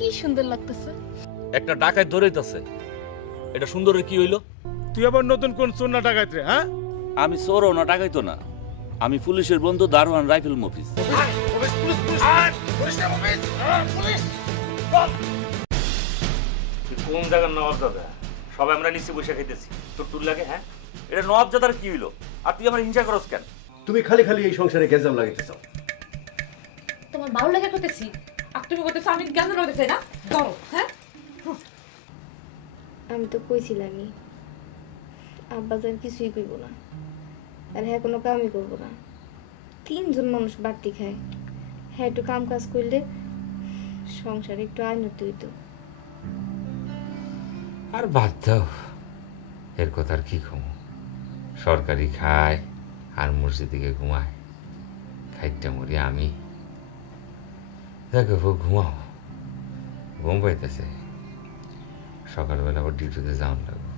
কি সুন্দর লাগতেছে। একটা ডাকাত ধরেইতাছে, এটা সুন্দরের কি হইলো? তুই আবার নতুন কোন চোর না ডাকাত রে? হ্যাঁ, আমি চোরও না ডাকাইতো না, আমি পুলিশের বন্ধু দারোয়ান রাইফেল মফিজ। কোন জায়গার নবাবজাদা? সবাই আমরা নিচে বসে খাইতেছি, তোর টুল লাগে? হ্যাঁ, এটা নবাবজাদার কি হইলো? আর তুই আমার হিংসা করস কেন? তুমি খালি খালি এই সংসারে গেজাম লাগাইতে চাও। তোমার ভালো লাগা করতেছি আর তুমি করতেছো আমি জ্ঞান লাগাতে চাই না? ধরো। হ্যাঁ, আমি তো কইছিলামই আব্বাজান কিছুই কইব না, আর হ্যাঁ কোনো কামই করব না। 3 জন মানুষ বাড়তি খায়, হ্যাঁ একটু কাম কাজ করলে সংসারে একটু আইনতি হইতো। আর বাদ দাও, এর কথা আর কি কম। সরকারি খায় আর মসজিদে ঘুমায়, খাইটা মরি আমি। দেখো ঘুমাও, ঘুম পাইতেছে, সকালবেলা আবার ডিউটিতে যাওয়ার লাগবো।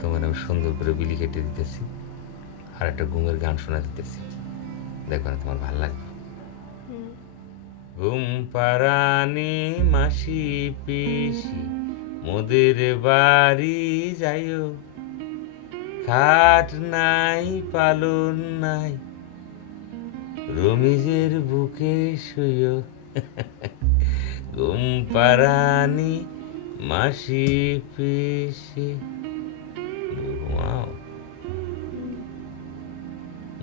তোমার আমি সুন্দর করে বিলি কেটে দিতেছি আর একটা ঘুমের গান শোনা দিতেছি, দেখো না তোমার ভাল লাগবে। ঘুম পাড়ানি মাসি পিসি মোদের বাড়ি যাইও, খাট নাই পালন নাই রমিজের বুকে শুইও। ঘুম পাড়ানি মাসি পিসি ঘুমাও,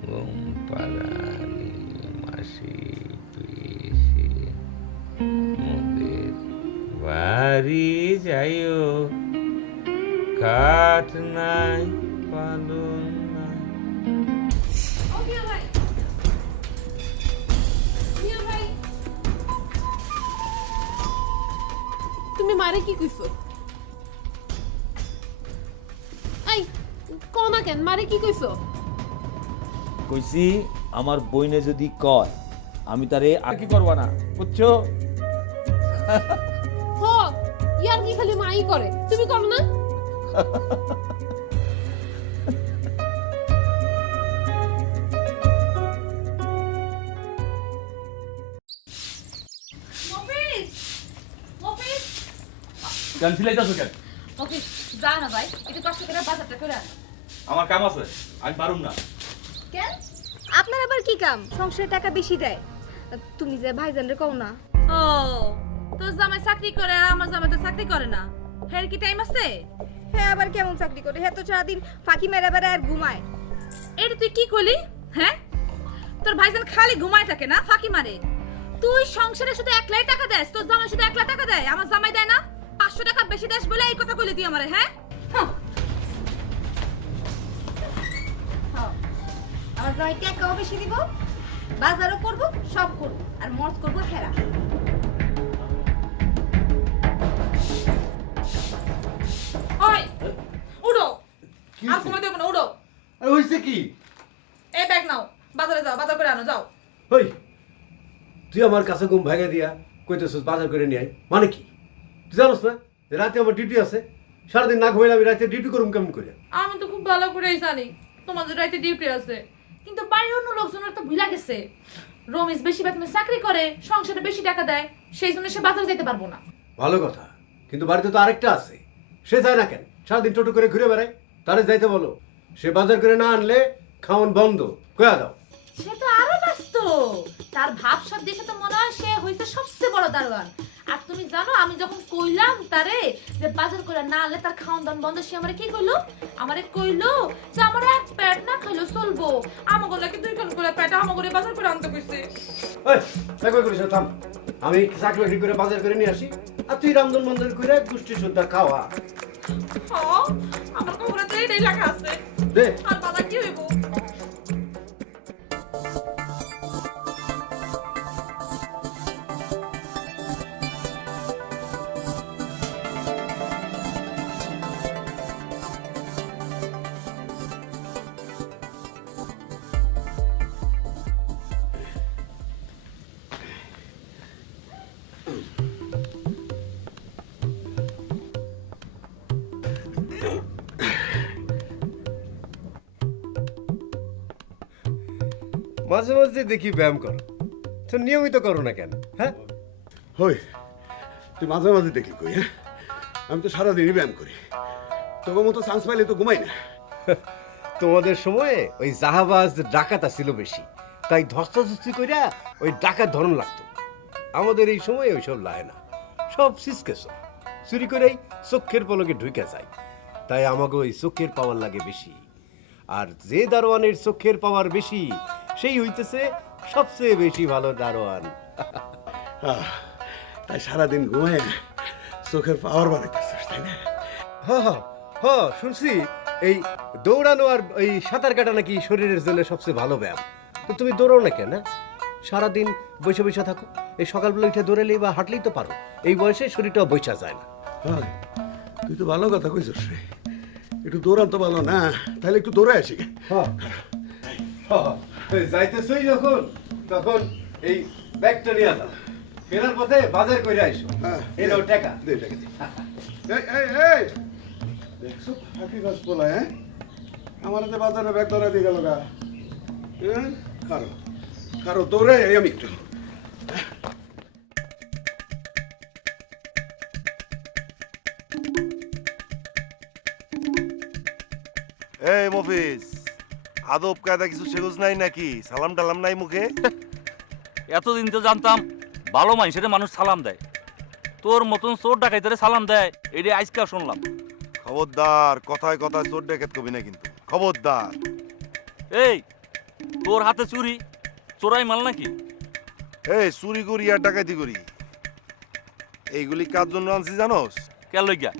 ঘুম পাড়ানি মাসি পিসি মোদের বাড়ি যাইও, কাঠ নাই পালন নাই। তুমি মারে কি কইছো? এই কোনা কেন মারে কি কইছো? কইছি আমার বইনে যদি কয় আমি তারে আর কি করব না, বুঝছো? হো ইয়ার কি খালি মাই করে, তুমি করো না? গান ছিলাইতাছো কেন? ওকে যা না ভাই, একটু কষ্ট করে বাজারটা করে আন। আমার কাম আছে, আমি পারুম না। কেন আপনার আবার কি কাম? সংসারে টাকা বেশি দেয়, তুমি যে ভাইজানরে কও না। ও তোর জামাই চাকরি করে আর আমার জামাই তো চাকরি করে না, হের কি টাইম আছে? হ্যাঁ আবার কেমন চাকরি করে? হ্যাঁ তো সারাদিন ফাঁকি মেরে বেড়ায় আর ঘুমায়। এটা তুই কি করলি? হ্যাঁ, তোর ভাইজান খালি ঘুমায় থাকে না, ফাঁকি মারে। তুই সংসারে শুধু 1 লাখ টাকা দেস, তোর জামাই শুধু 1 লাখ টাকা দেয়, আমার জামাই দেয় না? 500 টাকা বেশি দেস বলে এই কথা কইলি তুই আমারে? হ্যাঁ, আমার জামাই টাকাও বেশি দিব, বাজারও করব, সব করব, আর মত করব হেরা। ওই উড়ো, আর সময় দেব না, উড়ো। আরে হইছে কি? এই ব্যাগ নাও, বাজারে যাও, বাজার করে আনো যাও। ওই তুই আমার কাছে ঘুম ভাঙা দিয়া কইতেছস বাজার করে নিয়ে আয়, মানে কি? তুই জানোস না যে রাতে আমার ডিউটি আছে, সারাদিন না ঘুমাইলে আমি রাতে ডিউটি করুম কেমন করে? আমি তো খুব ভালো করেই জানি তোমাদের রাইতে ডিউটি আছে, কিন্তু বাড়ির অন্য লোকজনের তো ভুলা গেছে রমেশ বেশি বেতনে চাকরি করে, সংসারে বেশি টাকা দেয়, সেই জন্য সে বাজারে যেতে পারবো না। ভালো কথা, কিন্তু বাড়িতে তো আরেকটা আছে, সে যায় না কেন? সারাদিন টোটো করে ঘুরে বেড়ায়, তারে যাইতে বলো। সে বাজার করে না আনলে খাওয়ান বন্ধ, কয়া দাও। সে তো আরো ব্যস্ত, তার ভাবসাব দেখে তো মনে হয় সে হইতে সবচেয়ে বড় দারোয়ান। আর তুমি জানো আমি যখন কইলাম তারে যে বাজার করে না আনলে তার খাওয়ান দাওয়ান বন্ধ, সে আমারে কি কইলো? আমারে কইলো যে আমার এক পেট না খাইলো চলবো, আমাকে লাগে 2 খান করে পেট আমাকে বাজার করে আনতে কইছে। ওই চাকরি করিস না, থাম। আমি চাকরি করে বাজার করে নিয়ে আসি, আর তুই রামধন মন্দির করে পুষ্টি সুদ্ধা খাওয়া। হ্যাঁ, আমার কবরে তো এই লেখা আছে। দে আর বাবা কি হইব? মাঝে মাঝে দেখি ব্যায়াম করো, তো নিয়মিত করো না কেন? হ্যাঁ, হই তুই মাঝে মাঝে দেখলি কই? হ্যাঁ, আমি তো সারাদিনই ব্যায়াম করি, তোর মতো চান্স পাইলে তো ঘুমাই না। তোমাদের সময়ে ওই জাহাবাজ ডাকাত ছিল বেশি, তাই ধস্তাধস্তি কইরা ওই ডাকাত ধরন লাগতো। আমাদের এই সময় ওইসব লাগে না, সব সিসকেছ চুরি করেই চোখের পলকে ঢুকে যায়। তাই আমাকে ওই চোখের পাওয়ার লাগে বেশি, আর যে দারোয়ানের চোখের পাওয়ার বেশি সেই হইতেছে সবচেয়ে বেশি ভালো দারোয়ান। তাই সারাদিন ঘুমায় চোখের পাওয়ার বাড়াইতেছিস, তাই না? শুনছি এই দৌড়ানো আর এই সাঁতার কাটা নাকি শরীরের জন্য সবচেয়ে ভালো ব্যায়াম। তো তুমি দৌড়াও না কেন? সারাদিন বসে বসে থাকো, এই সকালবেলা উঠে দৌড়ালেই বা হাঁটলেই তো পারো। এই বয়সে শরীরটা বসা যায় না। হয়, তুই তো ভালো কথা কইছিস রে, একটু দৌড়ান তো ভালো না, তাহলে একটু দৌড়ে আসি। যাইতেছই যখন তখন এই ব্যাগটা নিয়ে যাও, ফেরার পথে বাজার করে আইসো। এই নাও টাকা। দে টাকা দে। এই দেখছো ফাঁকি গাছ পোলা? হ্যাঁ, আমার হাতে বাজারে ব্যাগ ধরা দিয়ে গেল গা। হ্যাঁ, খারো খারো দৌড়ে আমি একটু। এই মফিজ, আদব কায়দা কিছু শেখোস নাই নাকি? সালাম টালাম নাই মুখে? এতদিন তো জানতাম ভালো মানুষের মানুষ সালাম দেয়, তোর মতন চোর ডাকাইতে সালাম দেয় এটা আজকে শুনলাম। খবরদার, কথায় কথায় চোর ডেকেত কবি না কিন্তু, খবরদার। এই তোর হাতে চুরি, চোরাই মাল নাকি? এই চুরি করি আর ডাকাতি করি, এইগুলি কার জন্য আনছি জানোস? কে লইগা?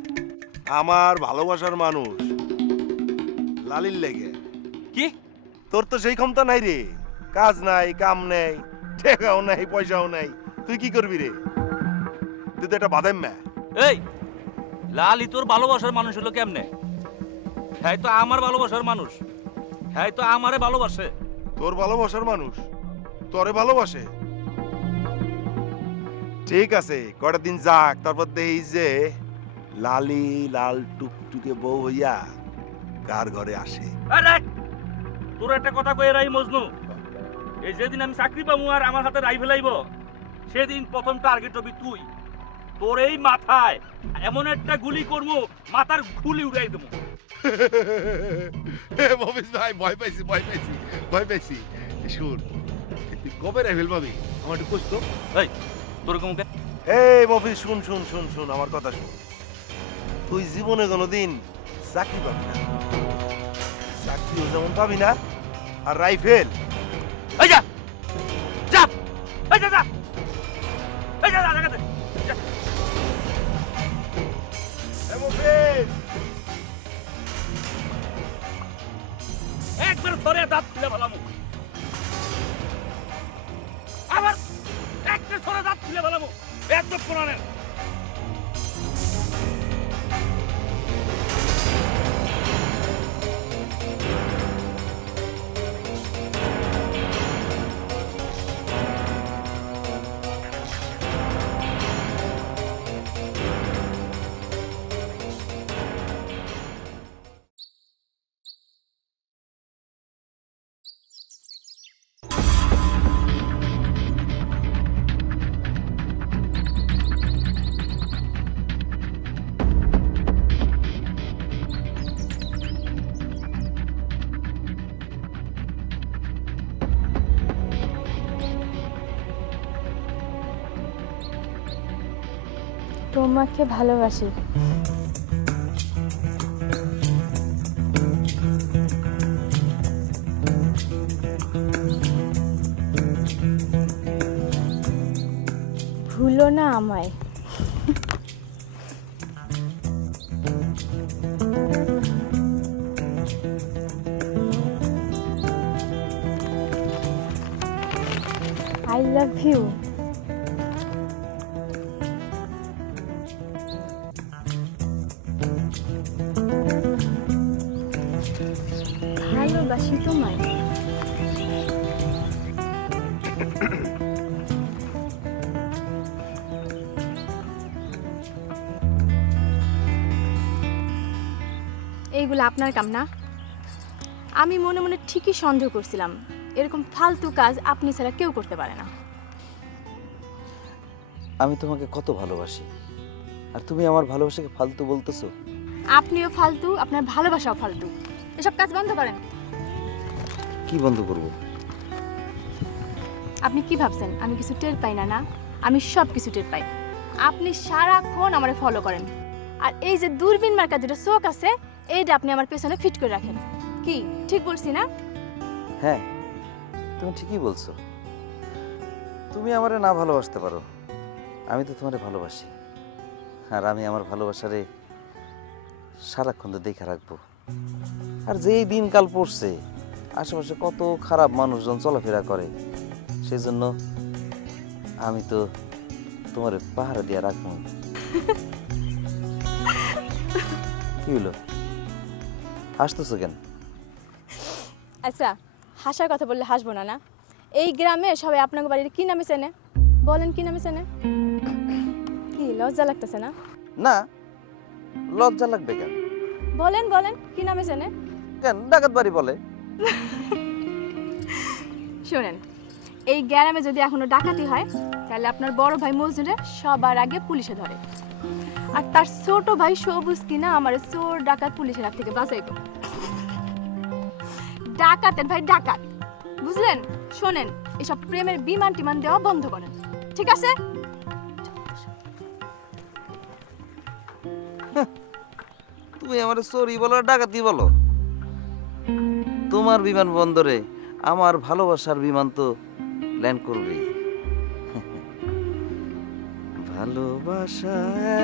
আমার ভালোবাসার মানুষ লালির লেগে। কি? তোর তো সেই ক্ষমতা নাই রে, কাজ নাই, কাম নেই, টাকাও নাই, পয়সাও নাই, তুই কি করবি রে? তুই তো একটা বাদাম মা। এই লালি তোর ভালোবাসার মানুষ হলো কেমনে? হ্যাঁ তো আমার ভালোবাসার মানুষ, হ্যাঁ তো আমারে ভালোবাসে। তোর ভালোবাসার মানুষ তোরে ভালোবাসে? ঠিক আছে, কয়টা দিন যাক, তারপর দেখি যে লালি লাল টুকটুকে বউ হইয়া কার ঘরে আসে। তোর একটা কথা কয়ে রাই মজনু, এই যেদিন আমি চাকরি পাবো আর আমার হাতে রাইফেল আইব, সেদিন প্রথম টার্গেট হবি তুই। তোর এই মাথায় এমন একটা গুলি করবো, মাথার খুলি উড়াই দেবো। মফিজ ভাই, ভয় পাইছি ভয় পাইছি ভয় পাইছি। শুন, তুই কবে রাইফেল পাবি আমার একটু কইস তো। এই তোর কমকে এই মফিজ, শুন শুন শুন শুন, আমার কথা শুন। তুই জীবনে কোনোদিন চাকরি পাবি না, চাকরিও যেমন পাবি না, আর রাইফেল এই যা যা, এই যা যা, এই যা যা জায়গাতে যা। এই মফিজ, একবার ধরে দাঁত খুলে ফেলামু, আবার একটা ধরে দাঁত খুলে ফেলামু, একদম কোরআনের। তোমাকে ভালোবাসি। ভুলো না আমায়। I love you. ভালোবাসি তোমায়। এইগুলো আপনার কাম না? আমি মনে মনে ঠিকই সন্দেহ করছিলাম, এরকম ফালতু কাজ আপনি ছাড়া কেউ করতে পারে না। আমি তোমাকে কত ভালোবাসি, আর তুমি আমার ভালোবাসাকে ফালতু বলতেছো? আপনিও ফালতু, আপনার ভালোবাসাও ফালতু। এসব কাজ বন্ধ করেন। কি বন্ধ করব? আপনি কি ভাবছেন আমি কিছু টের পাই না? না, আমি সব কিছু টের পাই। আপনি সারাক্ষণ আমারে ফলো করেন, আর এই যে দূরবীন মার্কা দুটো চোখ আছে, এইটা আপনি আমার পেছনে ফিট করে রাখেন। কি ঠিক বলছি না? হ্যাঁ, তুমি ঠিকই বলছো। তুমি আমারে না ভালোবাসতে পারো, আমি তো তোমারে ভালোবাসি, আর আমি আমার ভালোবাসারে সারাক্ষণ তো দেখে রাখবো। আর যেই দিনকাল পড়ছে, আশেপাশে কত খারাপ মানুষজন চলাফেরা করে, সেই জন্য আমি তো তোমার পাহারা দিয়ে রাখবো। কি হলো, হাসতেছো কেন? আচ্ছা, হাসার কথা বললে হাসবো না? না, এই গ্রামে সবাই আপনাকে বাড়ির কি নামে চেনে? বলেন কি নামে চেনে? কি লজ্জা লাগতেছে না? না, লজ্জা লাগবে কেন? বলেন বলেন, কি নামে চেনে? কেন, ডাকাত বাড়ি বলে। শোনেন, এই গ্রামে যদি এখনো ডাকাতি হয়, তাহলে আপনার বড় ভাই মজনুরে সবার আগে পুলিশে ধরে, আর তার ছোট ভাই সবুজ কিনা আমার চোর ডাকাত পুলিশের হাত থেকে বাঁচাইব। ডাকাতের ভাই ডাকাত, বুঝলেন? শোনেন, এসব প্রেমের বিমান টিমান দেওয়া বন্ধ করেন, ঠিক আছে? তুমি আমার চোরি বলো, ডাকাতি বলো, তোমার বিমান বন্দরে আমার ভালোবাসার বিমান তো ল্যান্ড করবেই। ভালোবাসা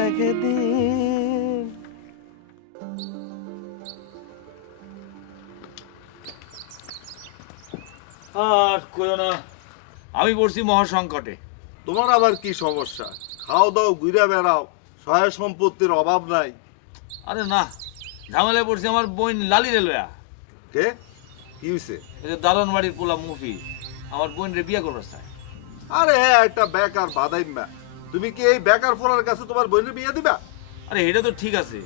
একদিন। আর কইও না, আমি পড়ছি মহাসংকটে। তোমার আবার কি সমস্যা? খাও দাও, ঘুরে বেড়াও, সহায় সম্পত্তির অভাব নাই। আরে না, ঝামেলায় পড়ছি আমার বোন লালিরে লয়া। কে? কি হয়েছে? এই যে দারোয়ান বাড়ির পোলা মুফি আমার বোন রে বিয়ে করবার চায়। আরে হ্যাঁ, একটা বেকার বাদাইম্মা। তুমি কি এই বেকার ফোলার কাছে তোমার বোনের বিয়ে দিবা? আরে এটা তো ঠিক আছে,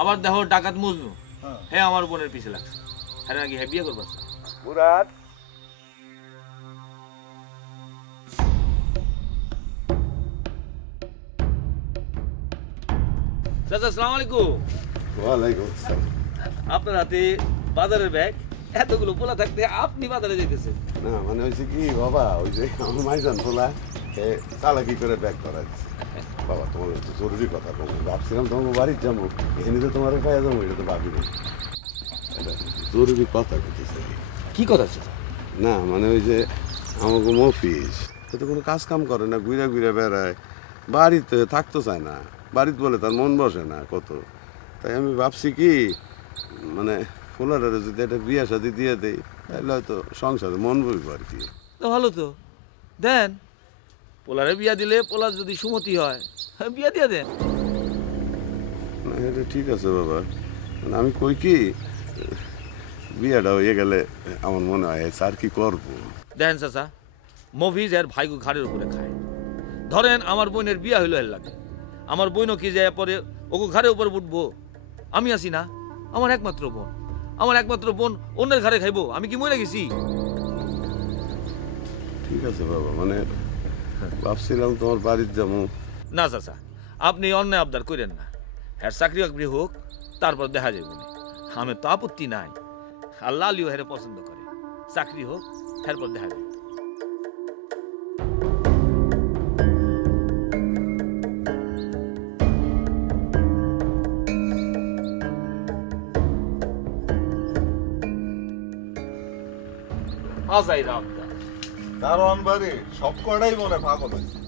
আবার দেখো ডাকাত মজনু, হ্যাঁ আমার বোনের পিছে লাগছে, হ্যাঁ নাকি হ্যাঁ বিয়ে করবার চায়। মুরাদ, চাচা আসসালামু আলাইকুম। ওয়ালাইকুম আসসালাম। আপনার হাতে বাজারের ব্যাগ, এতগুলো পোলা থাকতে আপনি বাজারে যেতেছেন? না মানে হয়েছে কি বাবা, ওই যে আমার মাইজান পোলা চালাকি করে ব্যাগ করা দিচ্ছে। বাবা তোমার একটু জরুরি কথা বলবো, ভাবছিলাম তোমার বাড়ির যাবো, এখানে তো তোমার পায়ে যাবো, এটা তো ভাবি না। এটা জরুরি কথা বলতেছে। কি কথা আছে? না মানে ওই যে আমাকে মফিস সে তো কোনো কাজ কাম করে না, ঘুরে ঘুরে বেড়ায়, বাড়িতে থাকতে চায় না, বাড়িতে বলে তার মন বসে না কত। তাই আমি ভাবছি কি মানে ফুলারে যদি একটা বিয়ে শাদি দিয়ে দেই, তাহলে হয়তো সংসারে মন বসবে আর কি। তো ভালো তো, দেন পোলারে বিয়া দিলে, পোলার যদি সুমতি হয় বিয়া দিয়ে দেন। না এটা ঠিক আছে বাবা, মানে আমি কই কি বিয়েটা হয়ে গেলে আমার মনে হয় স্যার কি করবো। দেন চাচা, মফিজ এর ভাইগু ঘাড়ের উপরে খায়। ধরেন আমার বোনের বিয়া হইলো এর লাগে, আমার বোনও কি যায় পরে ওকে ঘাড়ের উপর উঠবো? আমি আছি না, আমার একমাত্র বোন, আমার একমাত্র বোন অন্যের ঘাড়ে খাইবো? আমি কি মরে গেছি? ঠিক আছে বাবা, মানে ভাবছিলাম তোমার বাড়িতে যাবো। না চাচা, আপনি অন্যায় আবদার করেন না, হ্যার চাকরি বাকরি হোক, তারপর দেখা যাবে। আমি তো আপত্তি নাই, আল্লাহ আলিও হেরে পছন্দ করে, চাকরি হোক তারপর দেখা যাবে। আজাই রামদা দারোয়ান বাড়ি সব কটাই মনে পাগল হয়েছে।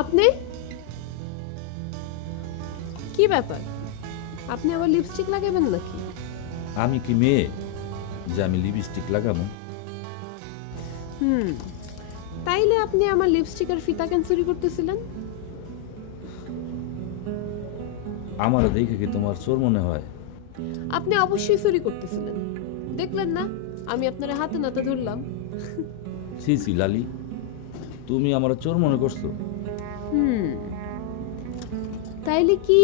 আপনি কি ব্যাপার? আপনি আবার লিপস্টিক লাগাবেন নাকি? আমি কি মেয়ে যে আমি লিপস্টিক লাগাবো? তাইলে আপনি আমার লিপস্টিকের ফিতা কেন চুরি করতেছিলেন? আমার দেখে কি তোমার চোর মনে হয়? আপনি অবশ্যই চুরি করতেছিলেন, দেখলেন না আমি আপনার হাতে নাতে ধরলাম। সি সি লালি, তুমি আমার চোর মনে করছো? তাইলে কি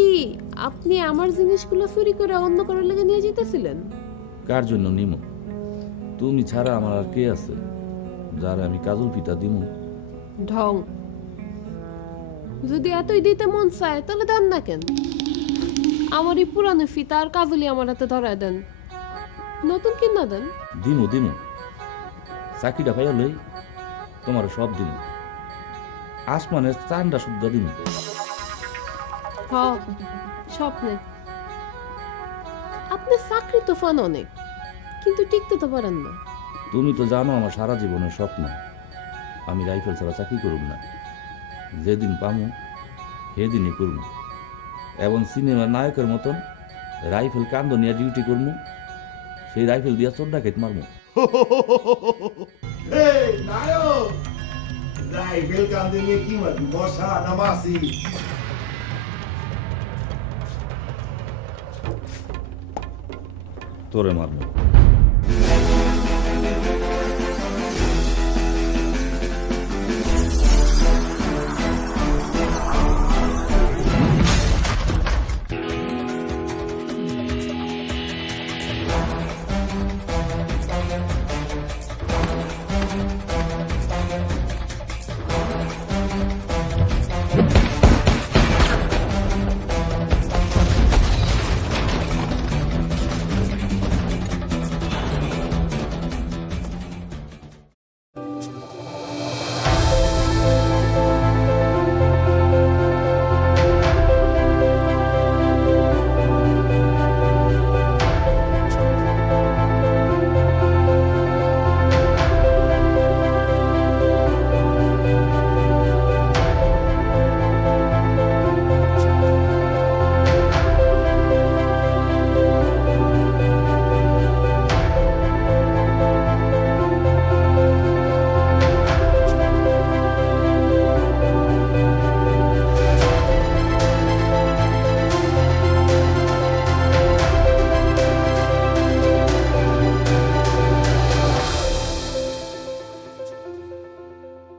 আপনি আমার জিনিসগুলো চুরি করে অন্য কারোর লেগে নিয়ে যেতেছিলেন? কার জন্য নিমো? তুমি ছাড়া আমার আর কে আছে যার আমি কাজল ফিতা দিমু? ঢং, যদি এতই দিতে মন চায় তাহলে দেন না কেন? আমার এই পুরানো ফিতা আর কাজলি আমার হাতে ধরায় দেন, নতুন কিনা দেন। দিমু দিমু, চাকরিটা পাইয়া লই তোমার সব দিমু, আসমানের চান্দা শুদ্ধ দিমু। স্বপ্নে আপনি চাকরি তো ফান অনেক, কিন্তু টিকতে তো পারেন না। তুমি তো জানো আমার সারা জীবনের স্বপ্ন আমি রাইফেল ছাড়া চাকরি করব না। যেদিন পামু সেদিনই করবো, এবং সিনেমার নায়কের মতন রাইফেল কান্দ নিয়ে ডিউটি করবো, সেই রাইফেল দিয়া চোর ডাকাইত মারবো। নায়ক রাইফেল কান্দে নিয়ে কি মারবি? বর্ষা না মাসি? তোরে মারবো।